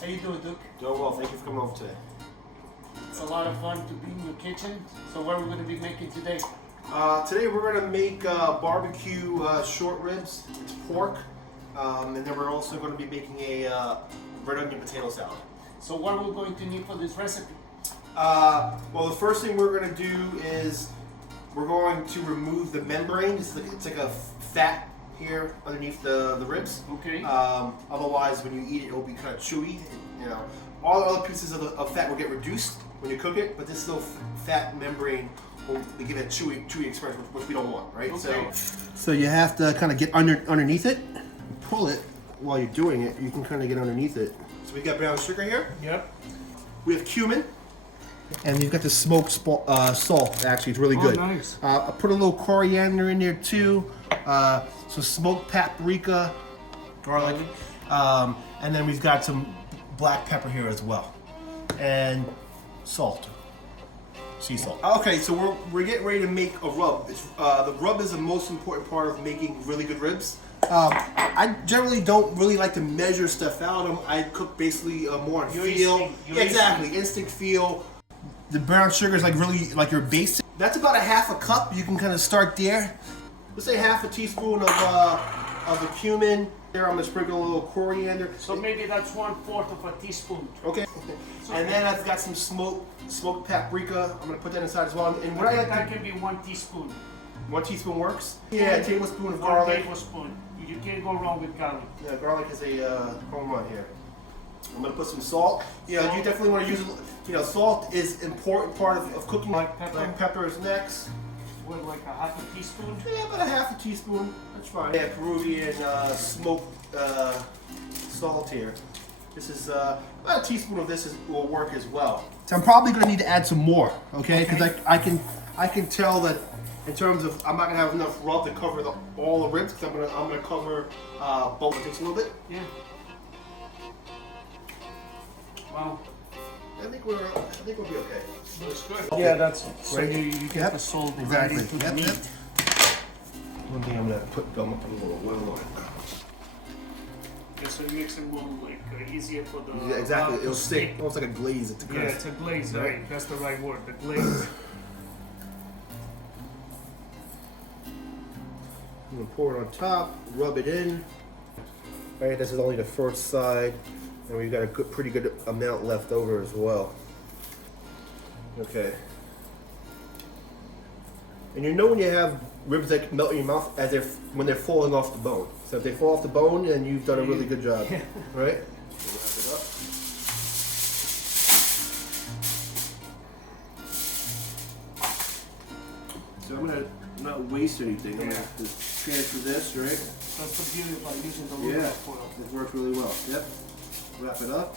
How you doing, Duke? Doing well. Thank you for coming over today. It's a lot of fun to be in your kitchen. So what are we going to be making today? Today we're going to make barbecue short ribs. It's pork. And then we're also going to be making a red onion potato salad. So what are we going to need for this recipe? Well, the first thing we're going to do is we're going to remove the membrane. It's like a fat here underneath the ribs. Okay. Otherwise, when you eat it, it'll be kind of chewy. You know, all the other pieces of fat will get reduced when you cook it, but this little fat membrane will give it a chewy experience, which we don't want, right? Okay. So you have to kind of get underneath it, pull it while you're doing it. You can kind of get underneath it. So we got brown sugar here. Yep. We have cumin. And you've got the smoked salt, actually, it's really good. Nice. I put a little coriander in there too. So smoked paprika, garlic. And then we've got some black pepper here as well. And salt. Sea salt. Okay, so we're getting ready to make a rub. The rub is the most important part of making really good ribs. I generally don't really like to measure stuff out. I cook basically more on feel. Exactly, instinct feel. The brown sugar is like really like your basic. That's about a half a cup. You can kind of start there. Let's say half a teaspoon of the cumin. There, I'm gonna sprinkle a little coriander. So maybe that's 1/4 of a teaspoon. Okay. And then I've got some smoked paprika. I'm gonna put that inside as well. And what I like that can be 1 teaspoon. 1 teaspoon works. Yeah, a tablespoon of garlic. 1 tablespoon. You can't go wrong with garlic. Yeah, garlic is a home run here. I'm gonna put some salt. You know, you definitely want to use. You know, salt is important part of cooking. Like pepper. Like pepper is next. With like a half a teaspoon. Yeah, about a half a teaspoon. That's fine. Yeah, Peruvian smoked salt here. This is about a teaspoon of this will work as well. So I'm probably gonna need to add some more, okay? Because I can tell that in terms of I'm not gonna have enough rub to cover all the ribs. Because I'm gonna cover both. It takes a little bit. Yeah. Wow. I think we'll be okay. Looks good. Yeah, that's so Right. you get the salt Exactly. ready to the meat. One thing I'm gonna put a little oil on it. Yeah, so it makes it more like easier for the. Yeah, exactly. It'll to stick. Almost like a glaze. It's a Yeah, it's a glaze, right? That's the right word. The glaze. I'm gonna pour it on top, rub it in. All right, this is only the first side, and we've got a pretty good amount left over as well. Okay. And you know when you have ribs that melt in your mouth when they're falling off the bone. So if they fall off the bone, then you've done a really good job, right? So wrap it up. So I'm gonna not waste anything. I'm gonna just transfer this, right? That's the beauty about using the aluminum foil. It works really well. Yep. Wrap it up.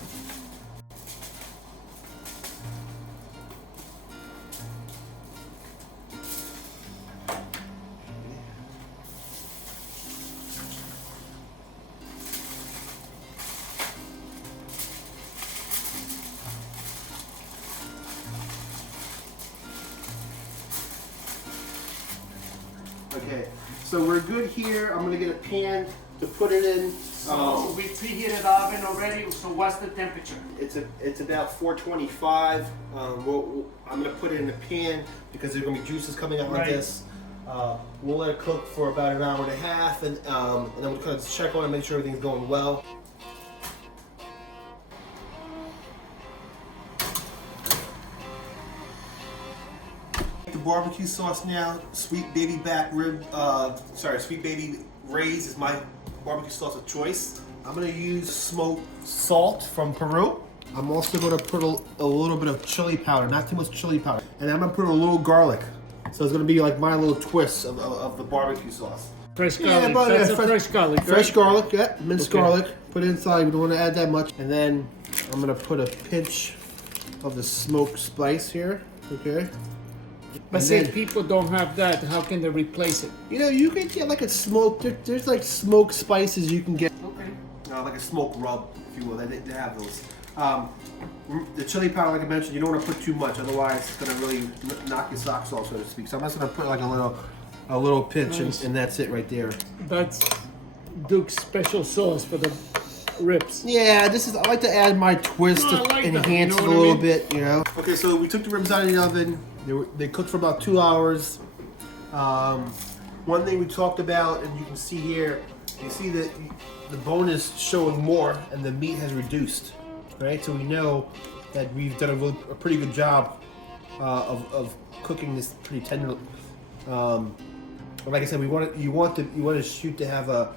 Okay, so we're good here. I'm gonna get a pan to put it in. So we preheated the oven already. So what's the temperature? It's about 425. I'm gonna put it in the pan because there's gonna be juices coming out like this. We'll let it cook for about an hour and a half, and then we'll kind of check on it, make sure everything's going well. The barbecue sauce now. Sweet baby back rib. Sweet baby Ray's is my barbecue sauce of choice. I'm gonna use smoked salt from Peru. I'm also gonna put a little bit of chili powder, not too much chili powder. And I'm gonna put a little garlic. So it's gonna be like my little twist of the barbecue sauce. Fresh garlic. Yeah, that's fresh garlic. Fresh garlic, yeah, minced garlic. Put it inside, we don't wanna add that much. And then I'm gonna put a pinch of the smoked spice here, okay? But say people don't have that, how can they replace it? You know, you can get like a smoked, there's like smoked spices you can get. Okay. Like a smoked rub, if you will, they have those. The chili powder, like I mentioned, you don't want to put too much, otherwise it's going to really knock your socks off, so to speak. So I'm just going to put like a little pinch, and that's it right there. That's Duke's special sauce for the ribs. Yeah, I like to add my twist No, I to like that, enhance you know it a what I little mean? bit, you know. Okay, so we took the ribs out of the oven. They cooked for about 2 hours. One thing we talked about, and you can see here, you see that the bone is showing more and the meat has reduced, right? So we know that we've done a pretty good job of cooking this pretty tender. But like I said, you want to shoot to have a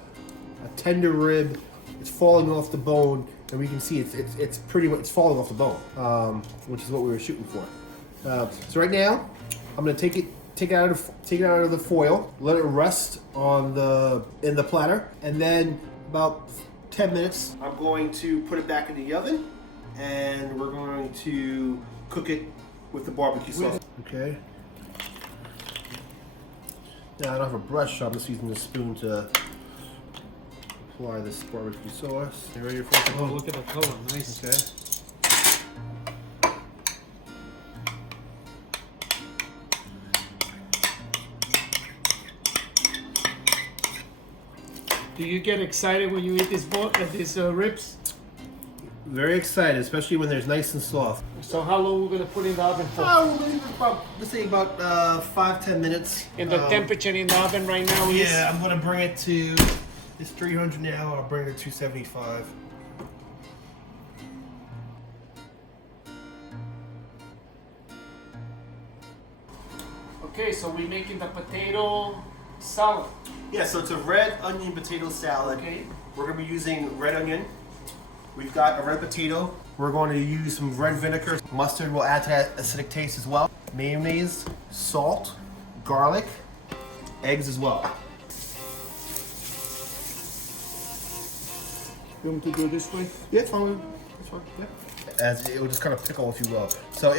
tender rib. It's falling off the bone, and we can see it's pretty much falling off the bone, which is what we were shooting for. So right now, I'm gonna take it out of the foil, let it rest in the platter, and then about 10 minutes, I'm going to put it back in the oven, and we're going to cook it with the barbecue sauce. Okay. Now I don't have a brush, so I'm just using the spoon to apply this barbecue sauce. You ready for it? Oh, look at the color, nice. Okay. Do you get excited when you eat these ribs? Very excited, especially when they're nice and soft. So how long are we gonna put in the oven for? Oh, let's say about 5-10 minutes. And the temperature in the oven right now is? Yeah, I'm gonna bring it to, it's 300 now, I'll bring it to 275. Okay, so we're making the potato salad. Yeah, so it's a red onion potato salad. Okay. We're gonna be using red onion. We've got a red potato. We're going to use some red vinegar. Mustard will add to that acidic taste as well. Mayonnaise, salt, garlic, eggs as well. You want me to do it this way? Yeah, it's fine. It's fine. Yeah. As it will just kind of pickle, if you will. So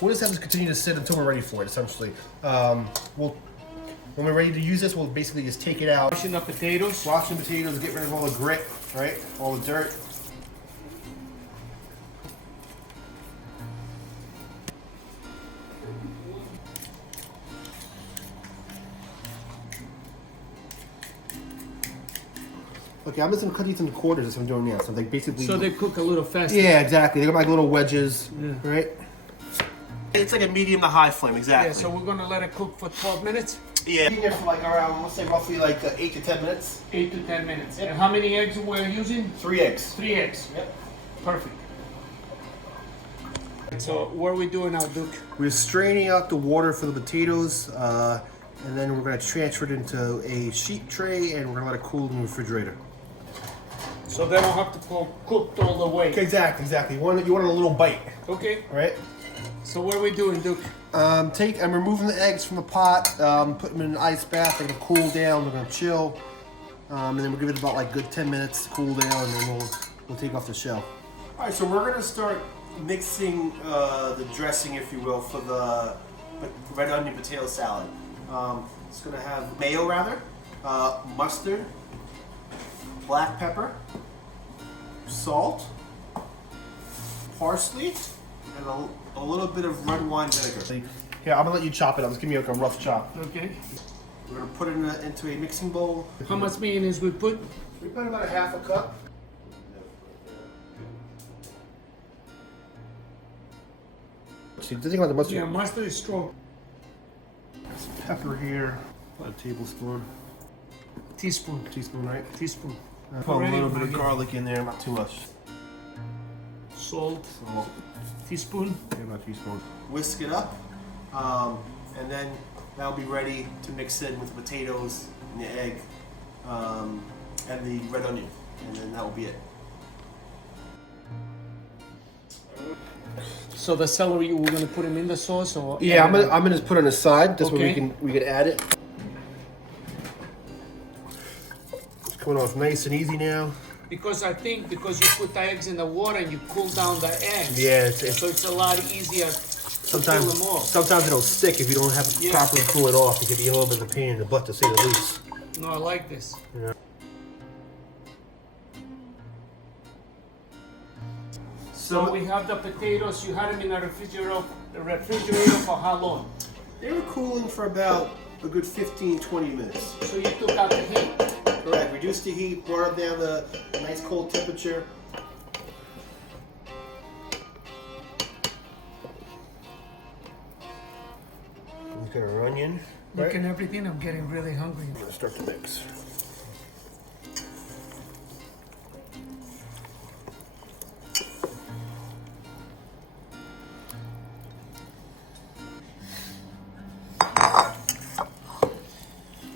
we'll just have this continue to sit until we're ready for it. Essentially, when we're ready to use this, we'll basically just take it out. Washing the potatoes. Washing the potatoes, get rid of all the grit, right? All the dirt. Okay, I'm just gonna cut these into quarters as I'm doing now. So they basically. So they cook a little faster. Yeah, exactly. They're like little wedges, Yeah. right? It's like a medium to high flame, exactly. Yeah, so we're gonna let it cook for 12 minutes? Yeah. Be there for like around, let's say roughly like 8 to 10 minutes. 8 to 10 minutes. And how many eggs we're using? 3 eggs. 3 eggs. Yep. Perfect. So what are we doing now, Duke? We're straining out the water for the potatoes, and then we're gonna transfer it into a sheet tray, and we're gonna let it cool in the refrigerator. So they don't have to go cooked all the way. Exactly. You want a little bite, Okay. right? So what are we doing, Duke? I'm removing the eggs from the pot, putting them in an ice bath. They're gonna cool down. They're gonna chill, and then we'll give it about like good 10 minutes to cool down, and then we'll take off the shell. All right, so we're gonna start mixing the dressing, if you will, for the red onion potato salad. It's gonna have mayo, mustard, black pepper, salt, parsley, and a little bit of red wine vinegar. Here, I'm gonna let you chop it up. Just give me like a rough chop. Okay. We're gonna put it into a mixing bowl. How much mayonnaise we put? We put about a half a cup. See, the thing about the mustard. Yeah, mustard is strong. Some pepper here. About a tablespoon. Teaspoon. Teaspoon, right? Teaspoon. Put a little bit of garlic in there, not too much. Salt. Salt. Teaspoon. Yeah, about a teaspoon. Whisk it up, and then that'll be ready to mix in with the potatoes and the egg, and the red onion, and then that will be it. So the celery, we're gonna put them in the sauce, or? Yeah, I'm gonna just put it on the side. This way Okay. we can add it. It's coming off nice and easy now. Because I think you put the eggs in the water and you cool down the eggs. Yeah, So it's a lot easier to cool them off. Sometimes it'll stick if you don't have it properly cool it off. It can be a little bit of a pain in the butt, to say the least. No, I like this. Yeah. So we have the potatoes. You had them in the refrigerator for how long? They were cooling for about a good 15-20 minutes. So you took out the heat. Correct. We do reduced the heat, brought it down to a nice cold temperature. Look at our onion. Look at everything, I'm getting really hungry. I'm gonna start to mix.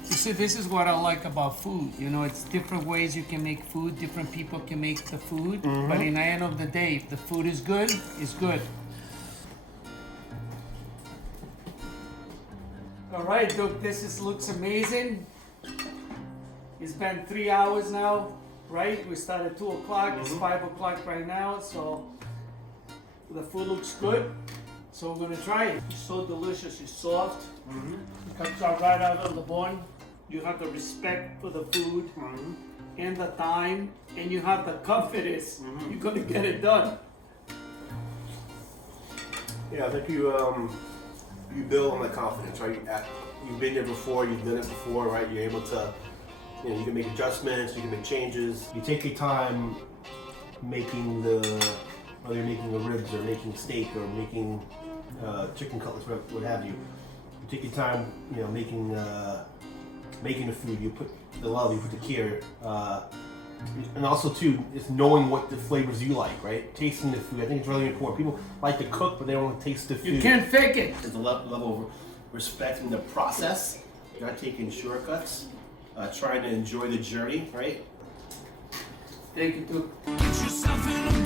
See, this is what I like about food. You know, it's different ways you can make food. Different people can make the food. But in the end of the day, if the food is good, it's good. All right, Doug, looks amazing. It's been 3 hours now, right? We started at 2 o'clock. It's 5 o'clock right now. So the food looks good. So we're gonna try it. It's so delicious. It's soft. It comes out right out of the bone. You have the respect for the food and the time, and you have the confidence you're gonna get it done. Yeah, I think you build on that confidence, right? You've been there before, you've done it before, right? You're able to, you know, you can make adjustments, you can make changes. You take your time making whether you're making the ribs or making steak or making chicken cutlets, what have you. You take your time, you know, making the food. You put the love, you put the care, and also too, it's knowing what the flavors you like, right? Tasting the food. I think it's really important. People like to cook, but they don't want to taste the food. You can't fake it. There's a level of respecting the process. You're not taking shortcuts. Trying to enjoy the journey, right? Thank you, too. Get yourself in a